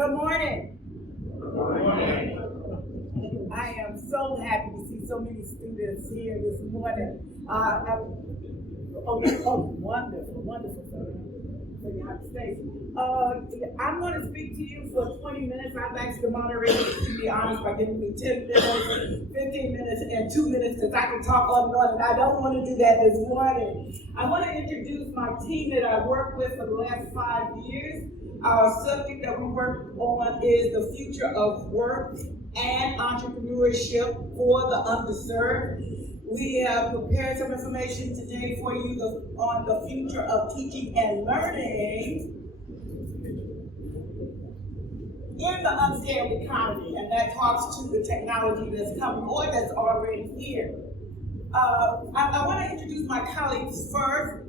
Good morning. Good morning. I am so happy to see so many students here this morning. Wonderful. So you have to stay. I'm going to speak to you for 20 minutes. I've asked the moderator to be honest by giving me 10 minutes, 15 minutes, and 2 minutes because I can talk on and on, and I don't want to do that this morning. I want to introduce my team that I worked with for the last 5 years. Our subject that we work on is the future of work and entrepreneurship for the underserved. We have prepared some information today for you on the future of teaching and learning in the UnScaled economy, and that talks to the technology that's coming or that's already here. I want to introduce my colleagues first.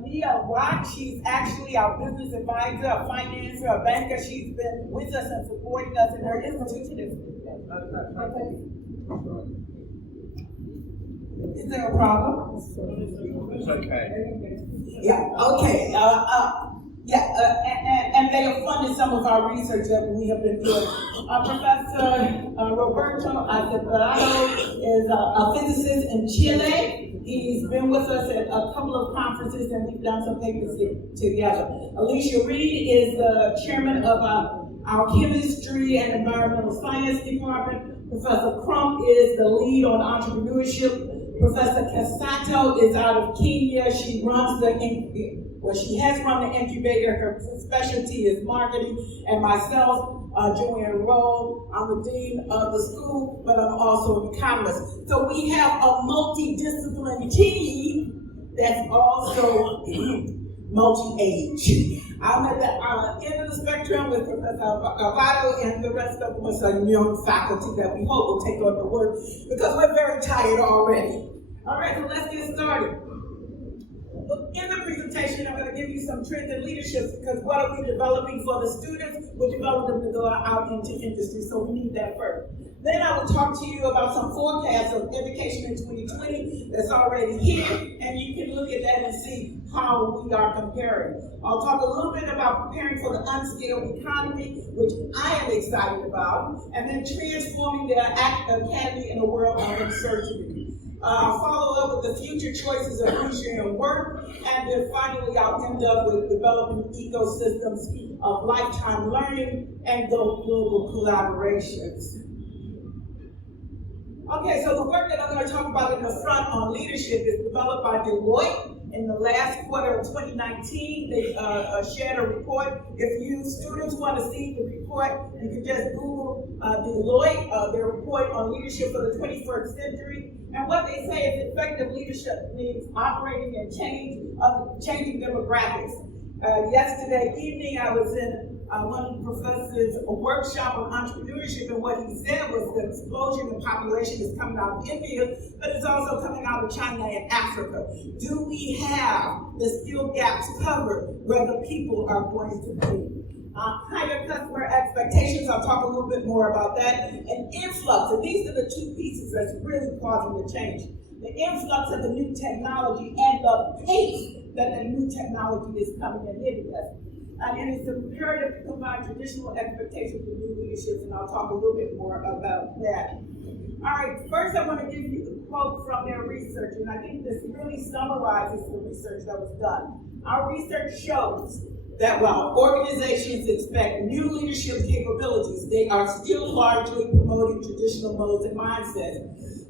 Nia Rock, she's actually our business advisor, a financer, a banker. She's been with us and supporting us in her institution. Is there a problem? It's okay. Yeah, okay. And they have funded some of our research that we have been doing. Professor Roberto Acevedo is a physicist in Chile. He's been with us at a couple of conferences and we've done some papers together. Reid is the chairman of our chemistry and environmental science department. Professor Crump is the lead on entrepreneurship. Professor Kisato is out of Kenya. She runs she has run the incubator. Her specialty is marketing. And myself, JoAnn Rolle, I'm the dean of the school, but I'm also an economist. So we have a multidisciplinary team that's also multi-age. I'm at the end of the spectrum with Professor Acevedo, and the rest of us are young faculty that we hope will take on the work because we're very tired already. All right, so let's get started. In the presentation, I'm going to give you some trends in leadership because what are we developing for the students? We're developing them to go out into industry, so we need that first. Then I will talk to you about some forecasts of education in 2020 that's already here, and you can look at that and see how we are comparing. I'll talk a little bit about preparing for the UnScaled economy, which I am excited about, and then transforming the academy in a world of uncertainty. I'll follow up with the future choices of leisure and work, and then finally I'll end up with developing ecosystems of lifetime learning and global collaborations. Okay, so the work that I'm going to talk about in the front on leadership is developed by Deloitte. In the last quarter of 2019, they shared a report. If you students want to see the report, you can just Google Deloitte, their report on leadership for the 21st century. And what they say is effective leadership means operating and changing demographics. Yesterday evening, I was in one of the professors' workshop on entrepreneurship, and what he said was the explosion in population is coming out of India, but it's also coming out of China and Africa. Do we have the skill gaps covered where the people are going to be? Higher customer expectations, I'll talk a little bit more about that. And influx, and these are the two pieces that's really causing the change. The influx of the new technology and the pace that the new technology is coming and hitting us. And it's imperative to combine traditional expectations with new leadership, and I'll talk a little bit more about that. All right, first I want to give you a quote from their research, and I think this really summarizes the research that was done. Our research shows that while organizations expect new leadership capabilities, they are still largely promoting traditional modes and mindsets.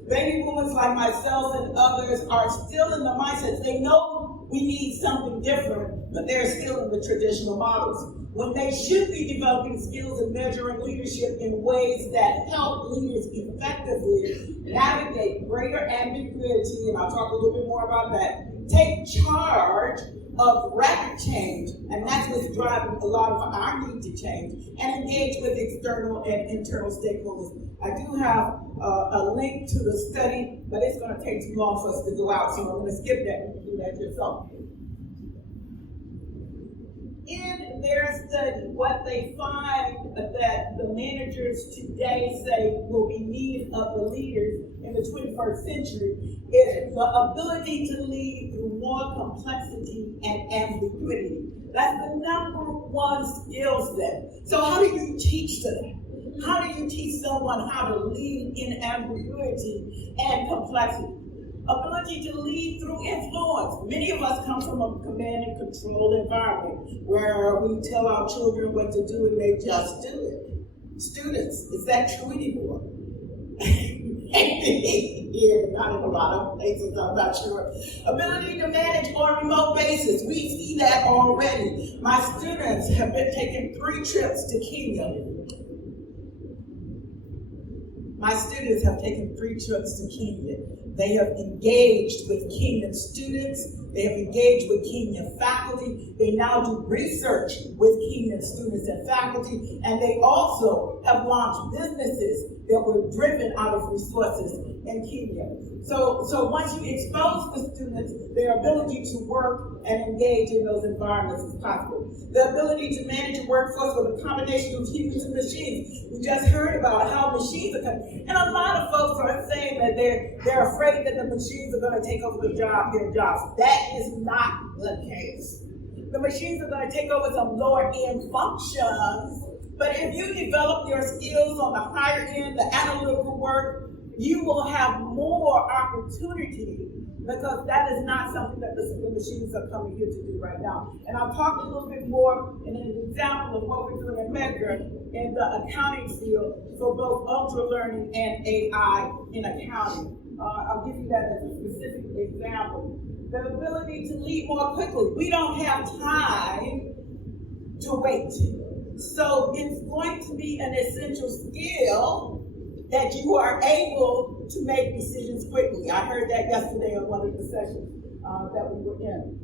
Baby boomers like myself and others are still in the mindsets. They know we need something different, but they're still in the traditional models. When they should be developing skills and measuring leadership in ways that help leaders effectively navigate greater ambiguity, and I'll talk a little bit more about that, take charge of rapid change, and that's what's driving a lot of our need to change, and engage with external and internal stakeholders. I do have a link to the study, but it's going to take too long for us to go out, so I'm going to skip that and do that yourself. In their study, what they find that the managers today say will be needed of the leaders in the 21st century is the ability to lead through more complexity and ambiguity. That's the number one skill set. So how do you teach them? How do you teach someone how to lead in ambiguity and complexity? Ability to lead through influence. Many of us come from a command and control environment where we tell our children what to do and they just do it. Students, is that true anymore? Here, not in a lot of places, I'm not sure. Ability to manage on a remote basis. We see that already. My students have been taking 3 trips to Kenya. My students have taken 3 trips to Kenya. They have engaged with Kenyan students. They have engaged with Kenyan faculty. They now do research with Kenyan students and faculty. And they also have launched businesses that were driven out of resources in Kenya. So once you expose the students, their ability to work and engage in those environments is possible. The ability to manage a workforce with a combination of humans and machines. We just heard about how machines are coming. And a lot of folks are saying that they're afraid that the machines are going to take over their jobs. That is not the case. The machines are going to take over some lower end functions. But if you develop your skills on the higher end, the analytical work, you will have more opportunity, because that is not something that the machines are coming here to do right now. And I'll talk a little bit more in an example of what we're doing at Medgar in the accounting field for both ultra learning and AI in accounting. I'll give you that as a specific example. The ability to lead more quickly. We don't have time to wait. So it's going to be an essential skill that you are able to make decisions quickly. I heard that yesterday on one of the sessions that we were in.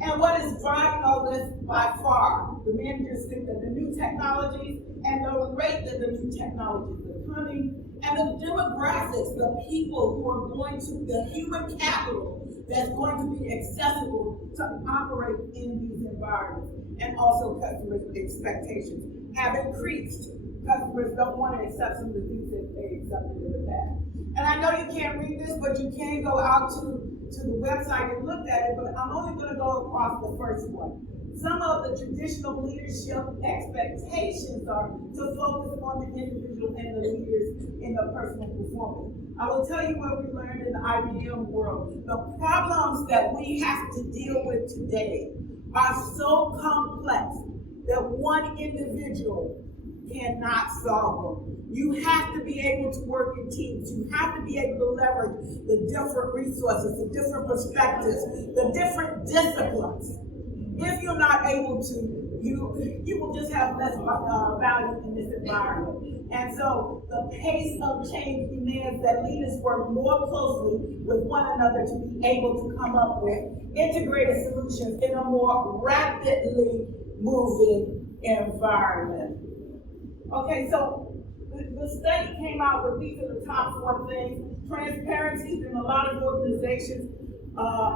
And what is driving all this by far? The managers think that the new technologies and the rate that the new technologies are coming, and the demographics, the people who are going to, the human capital that's going to be accessible to operate in these environments. And also customers' expectations have increased. Customers don't want to accept some of the things that they accepted in the past. And I know you can't read this, but you can go out to the website and look at it, but I'm only going to go across the first one. Some of the traditional leadership expectations are to focus on the individual and the leaders in the personal performance. I will tell you what we learned in the IBM world. The problems that we have to deal with today are so complex that one individual cannot solve them. You have to be able to work in teams. You have to be able to leverage the different resources, the different perspectives, the different disciplines. If you're not able to, you will just have less value in this environment. And so the pace of change demands that leaders work more closely with one another to be able to come up with integrated solutions in a more rapidly moving environment. Okay, so the study came out with these are the top 4 things. Transparency in a lot of organizations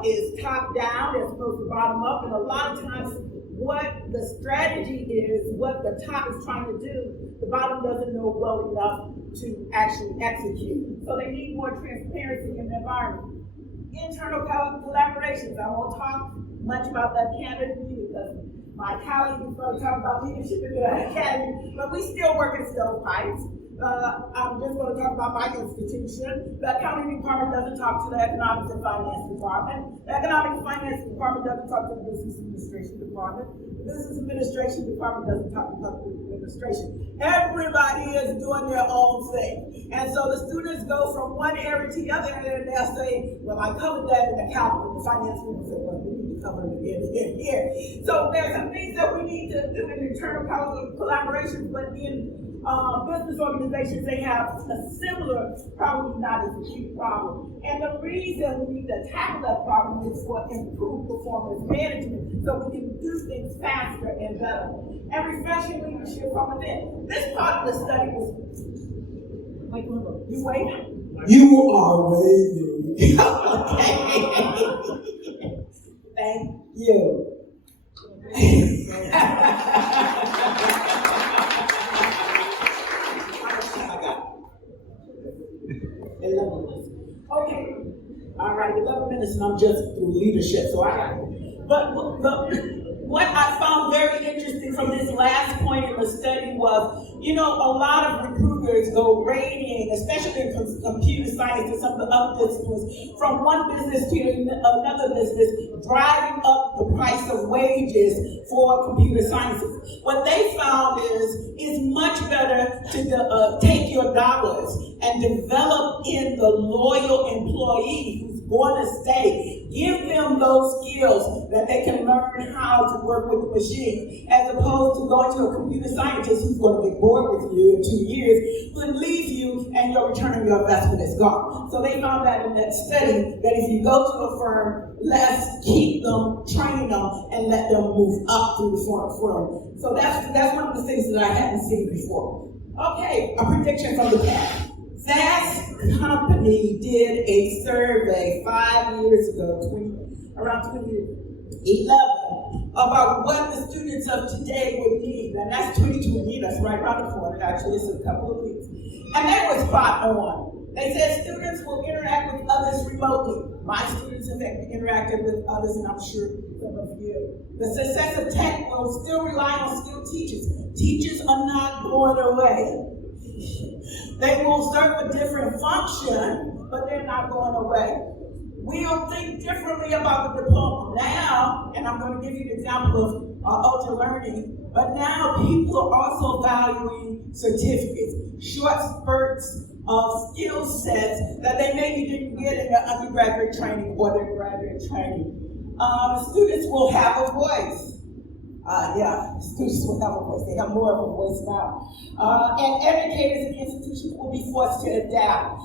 is top down as opposed to bottom up, and a lot of times what the strategy is, what the top is trying to do, the bottom doesn't know well enough to actually execute. So they need more transparency in the environment. Internal collaborations. I won't talk much about the academy because my colleague is going to talk about leadership in the academy, but we still work in stovepipes. I'm just going to talk about my institution. The accounting department doesn't talk to the economics and finance department. The economic and finance department doesn't talk to the business administration department. The business administration department doesn't talk to public administration. Everybody is doing their own thing. And so the students go from one area to the other, and they'll say, well, I covered that in accounting. The finance people say, well, we need to cover it again here. So there's some things that we need to do in internal collaborations, but in business organizations, they have a similar, probably not as acute problem. And the reason we need to tackle that problem is for improved performance management, so we can do things faster and better. And refreshing leadership from within. This part of the study was, wait, you waiting? You are waiting. Okay. Thank you. Okay, all right, 11 business and I'm just through leadership, so I got it. But what I found very interesting from this last point in the study was, you know, a lot of recruiters go raiding, especially in computer science and some of the other disciplines, from one business to another business, driving up the price of wages for computer sciences. What they found is it's much better to take your dollars and develop in the loyal employee who's going to stay. Give them those skills that they can learn how to work with the machine, as opposed to going to a computer scientist who's going to get bored with you in 2 years, who leave you and your return on your investment is gone. So they found that in that study, that if you go to a firm, let's keep them, train them, and let them move up through the firm. So that's one of the things that I hadn't seen before. Okay, a prediction from the past. Fast Company did a survey 5 years ago, around 2011, about what the students of today would need. And that's 2020, that's right around the corner, actually, it's a couple of weeks. And they were spot on. They said students will interact with others remotely. My students have interacted with others, and I'm sure some of you. The success of tech will still rely on skilled teachers. Teachers are not going away. They will serve a different function, but they're not going away. We'll think differently about the diploma now, and I'm going to give you an example of ultra learning, but now people are also valuing certificates, short spurts of skill sets that they maybe didn't get in their undergraduate training or their graduate training. Students will have a voice. Students will have a voice. They have more of a voice now. And educators and institutions will be forced to adapt.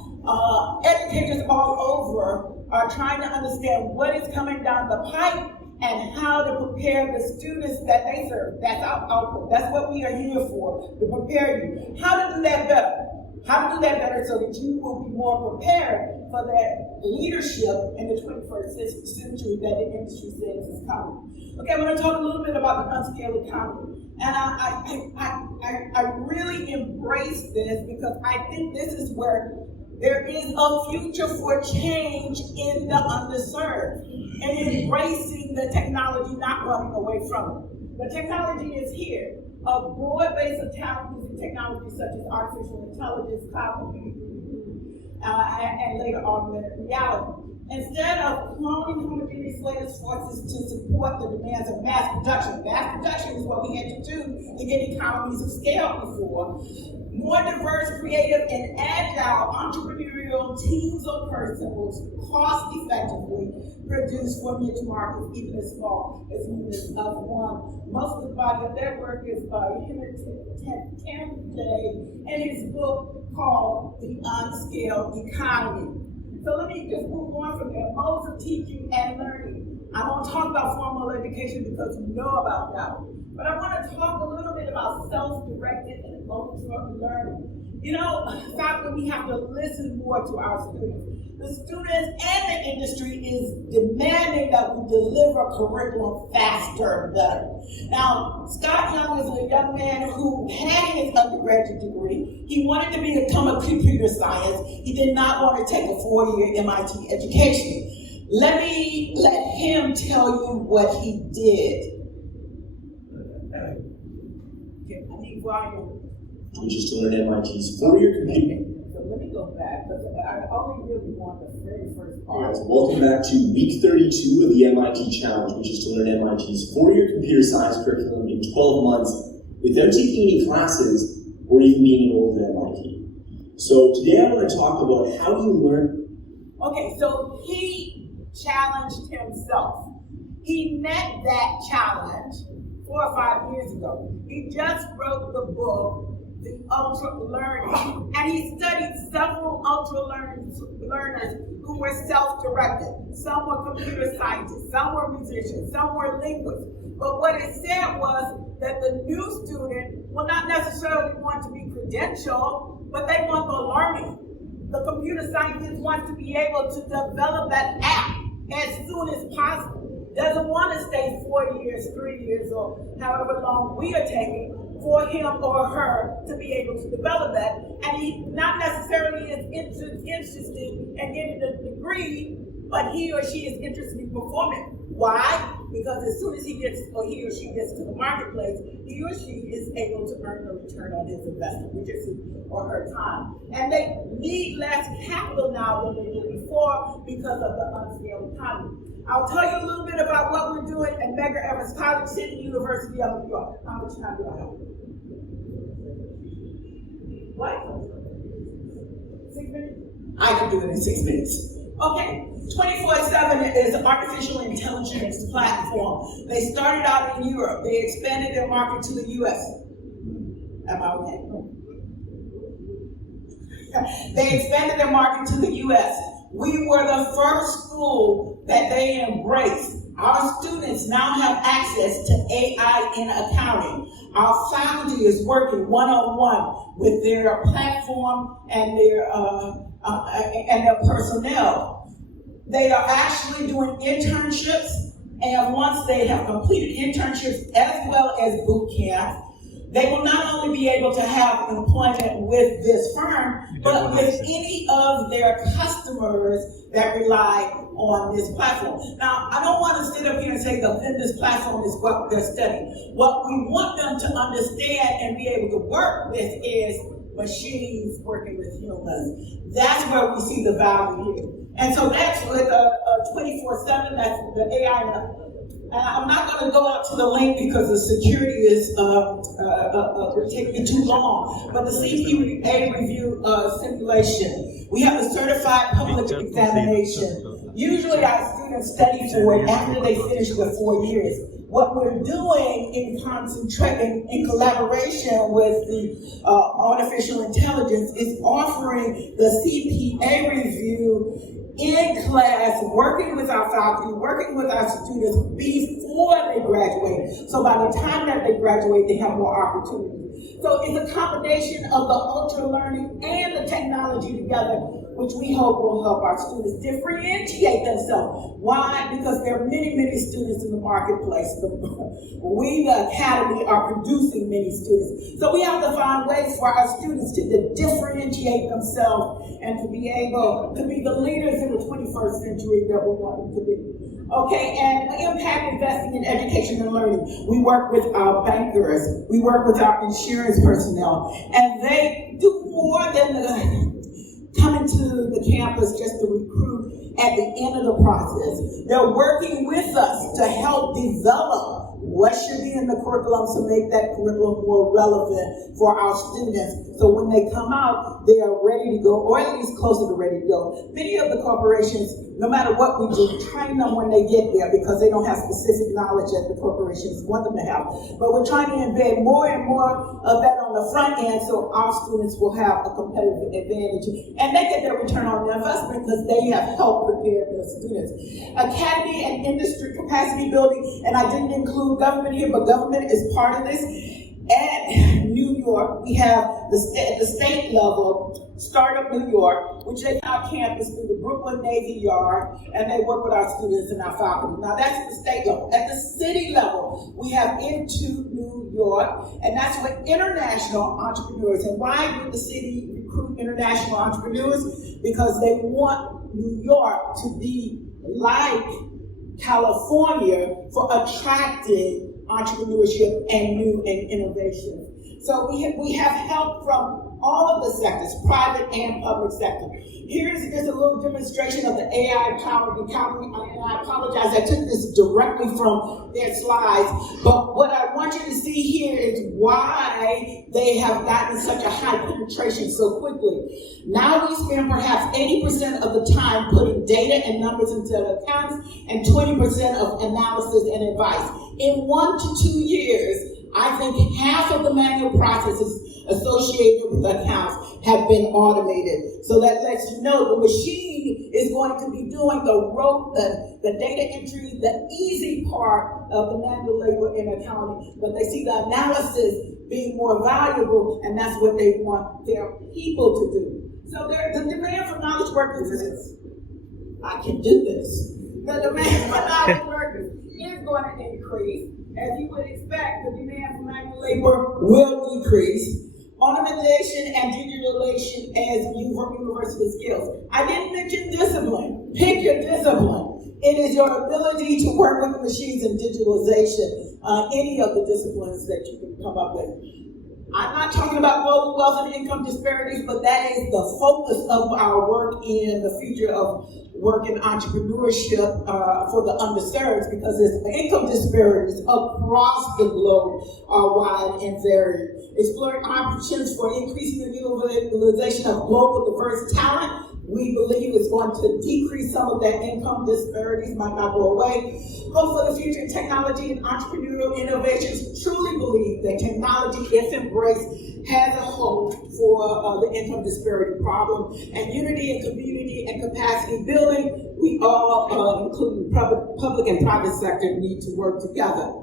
Educators all over are trying to understand what is coming down the pipe and how to prepare the students that they serve. That's our output. That's what we are here for, to prepare you. How to do that better? How to do that better so that you will be more prepared for that leadership in the 21st century that the industry says is coming. Okay, I'm going to talk a little bit about the UnScaled Economy. And I really embrace this because I think this is where there is a future for change in the underserved and embracing the technology, not running away from it. The technology is here. A broad base of talent using technologies such as artificial intelligence, cloud computing, and later augmented reality. Instead of cloning homogeneous labor forces to support the demands of mass production is what we had to do to get economies of scale before. More diverse, creative, and agile entrepreneurial teams of persons cost-effectively produce for niche markets, even as small as units of one. Most of the body of their work is by Tim Day in his book called The UnScaled Economy. So let me just move on from there. Modes of teaching and learning. I won't talk about formal education because you know about that one. But I want to talk a little bit about self-directed and ultra learning. You know, faculty, we have to listen more to our students. The students and the industry is demanding that we deliver curriculum faster and better. Now, Scott Young is a young man who had his undergraduate degree. He wanted to become a computer science. He did not want to take a 4-year MIT education. Let him tell you what he did. I need volume. Which is to learn MIT's 4-year computing. So let me go back, because I only really want the very first part. Alright, so welcome back to week 32 of the MIT Challenge, which is to learn MIT's 4-year computer science curriculum in 12 months without taking any classes or even being enrolled at MIT. So today I want to talk about how you learn. Okay, so he challenged himself. He met that challenge 4 or 5 years ago. He just wrote the book, The Ultra Learning, and he studied several ultra learners who were self-directed. Some were computer scientists, some were musicians, some were linguists. But what it said was that the new student will not necessarily want to be credentialed, but they want the learning. The computer scientist wants to be able to develop that app as soon as possible. Doesn't want to stay 4 years, 3 years, or however long we are taking for him or her to be able to develop that. And he not necessarily is interested in getting a degree, but he or she is interested in performing. Why? Because as soon as he or she gets to the marketplace, he or she is able to earn a return on his investment, which is or her time. And they need less capital now than they did before because of the UnScaled economy. I'll tell you a little bit about what we're doing at Medgar City University of New York. How much time do I have? What? 6 minutes? I can do it in 6 minutes. Okay, 24/7 is an artificial intelligence platform. They started out in Europe. They expanded their market to the US. Am I okay? They expanded their market to the US. We were the first school that they embraced. Our students now have access to AI in accounting. Our faculty is working one-on-one with their platform and their personnel. They are actually doing internships, and once they have completed internships as well as boot camp, they will not only be able to have employment with this firm, but with any of their customers that rely on this platform. Now, I don't want to sit up here and say that this platform is what they're studying. What we want them to understand and be able to work with is machines working with humans. That's where we see the value here. And so that's with a 24/7, that's the AI. I'm not going to go out to the link because the security is taking too long. But the CPA review simulation, we have the certified public examination. Usually our students study for it after they finish the 4 years. What we're doing in collaboration with the artificial intelligence is offering the CPA review in class, working with our faculty, working with our students before they graduate. So by the time that they graduate, they have more opportunities. So it's a combination of the ultra learning and the technology together, which we hope will help our students differentiate themselves. Why? Because there are many, many students in the marketplace. We, the Academy, are producing many students. So we have to find ways for our students to differentiate themselves and to be able to be the leaders in the 21st century that we want them to be. Okay, and impact investing in education and learning. We work with our bankers, we work with our insurance personnel, and they do more than coming to the campus just to recruit at the end of the process. They're working with us to help develop what should be in the curriculum to make that curriculum more relevant for our students. So when they come out, they are ready to go, or at least closer to ready to go. Many of the corporations, no matter what we do, train them when they get there because they don't have specific knowledge that the corporations want them to have. But we're trying to embed more and more of that on the front end so our students will have a competitive advantage. And they get their return on their investment because they have helped prepare their students. Academy and industry capacity building, and I didn't include government here, but government is part of this. At New York, we have the state level, Startup New York, which is our campus through the Brooklyn Navy Yard, and they work with our students and our faculty. Now that's the state level. At the city level, we have Into New York, and that's for international entrepreneurs. And why would the city recruit international entrepreneurs? Because they want New York to be like California for attracting entrepreneurship and new and innovation. So we have help from all of the sectors, private and public sector. Here's just a little demonstration of the AI-powered economy. And I apologize, I took this directly from their slides. But what I want you to see here is why they have gotten such a high penetration so quickly. Now we spend perhaps 80% of the time putting data and numbers into accounts and 20% of analysis and advice. In 1 to 2 years, I think half of the manual processes associated with accounts have been automated. So that lets you know the machine is going to be doing the data entry, the easy part of the manual labor in accounting, but they see the analysis being more valuable, and that's what they want their people to do. So the demand for knowledge workers is, I can do this. The demand for knowledge workers is going to increase. As you would expect, the demand for manual labor will decrease. Automation and digitalization as university skills. I didn't mention discipline. Pick your discipline. It is your ability to work with machines and digitalization, any of the disciplines that you can come up with. I'm not talking about global wealth and income disparities, but that is the focus of our work in the future of work in entrepreneurship for the underserved, because the income disparities across the globe are wide and varied. Exploring options for increasing the utilization of global diverse talent, we believe is going to decrease some of that income disparities, might not go away. Hope for the future in technology and entrepreneurial innovations. Truly believe that technology, if embraced, has a hope for the income disparity problem. And unity and community and capacity building, we all, including public and private sector, need to work together.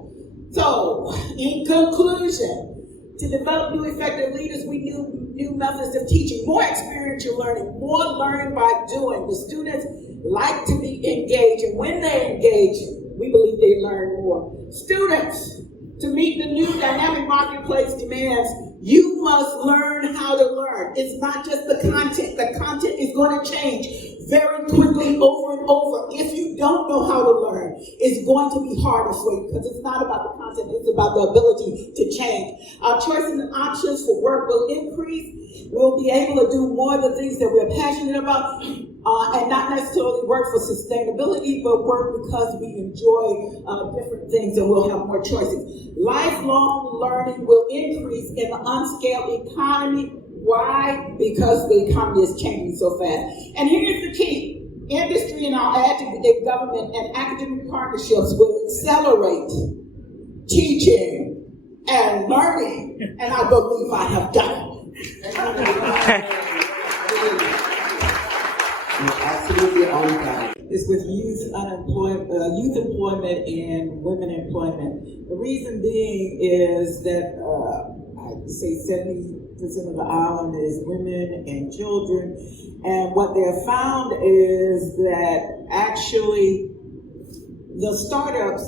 So, in conclusion, to develop new effective leaders, we need new methods of teaching, more experiential learning, more learning by doing. The students like to be engaged, and when they engage, we believe they learn more. Students, to meet the new dynamic marketplace demands, you must learn how to learn. It's not just the content. The content is going to change very quickly over and over. If you don't know how to learn, it's going to be harder for you, because it's not about the content, it's about the ability to change. Our choice and options for work will increase. We'll be able to do more of the things that we're passionate about, and not necessarily work for sustainability, but work because we enjoy different things, and we'll have more choices. Lifelong learning will increase in the unscaled economy. Why? Because the economy is changing so fast. And here's the key. Industry and our government and academic partnerships will accelerate teaching and learning, and I believe I have done it. Absolutely on time. Is with youth employment and women employment. The reason being is that I'd say 70% of the island is women and children, and what they've found is that actually the startups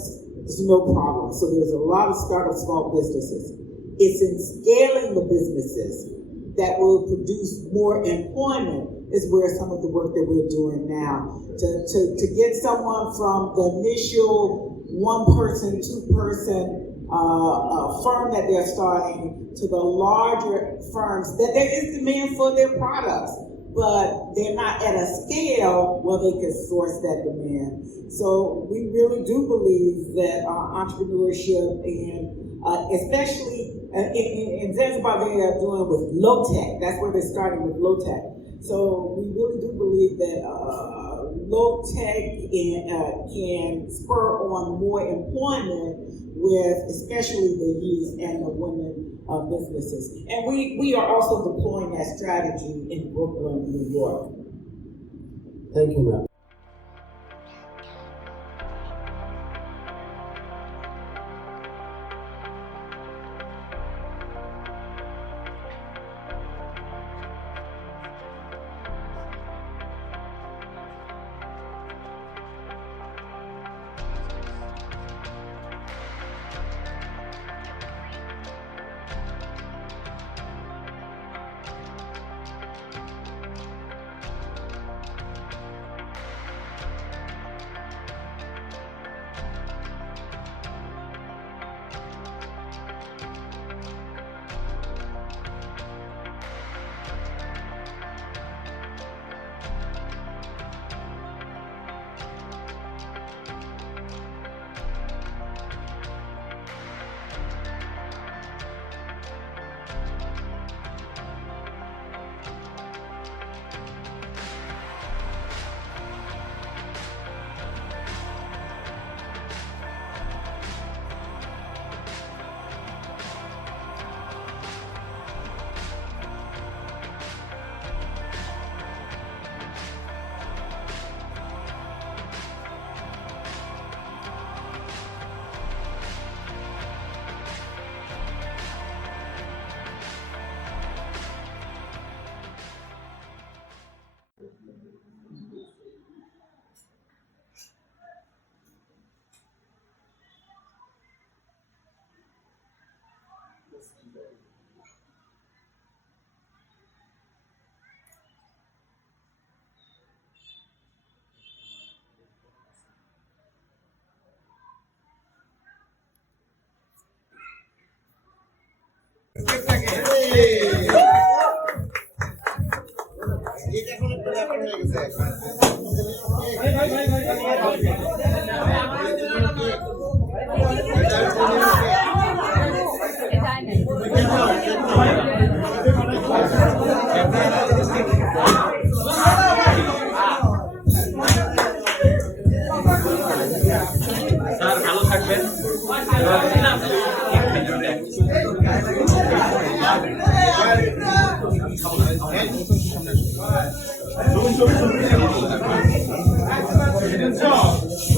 is no problem. So there's a lot of startup small businesses. It's in scaling the businesses that will produce more employment is where some of the work that we're doing now. To get someone from the initial one-person, two-person firm that they're starting to the larger firms, that there is demand for their products, but they're not at a scale where they can source that demand. So we really do believe that entrepreneurship and especially in Zanzibar, they are doing with low tech. That's where they're starting with low tech. So we really do believe that low tech can spur on more employment with especially the youth and the women businesses. And we are also deploying that strategy in Brooklyn, New York. Thank you, ma'am.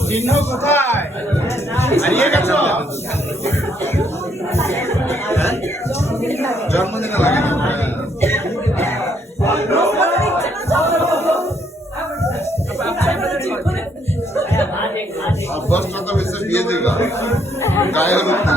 চিহ্ন কোথায় হারিয়ে গেছ জন্মদিনে লাগে অভ্যস্ত তো বেশি বিয়ে দিল গায়ে হলুদ না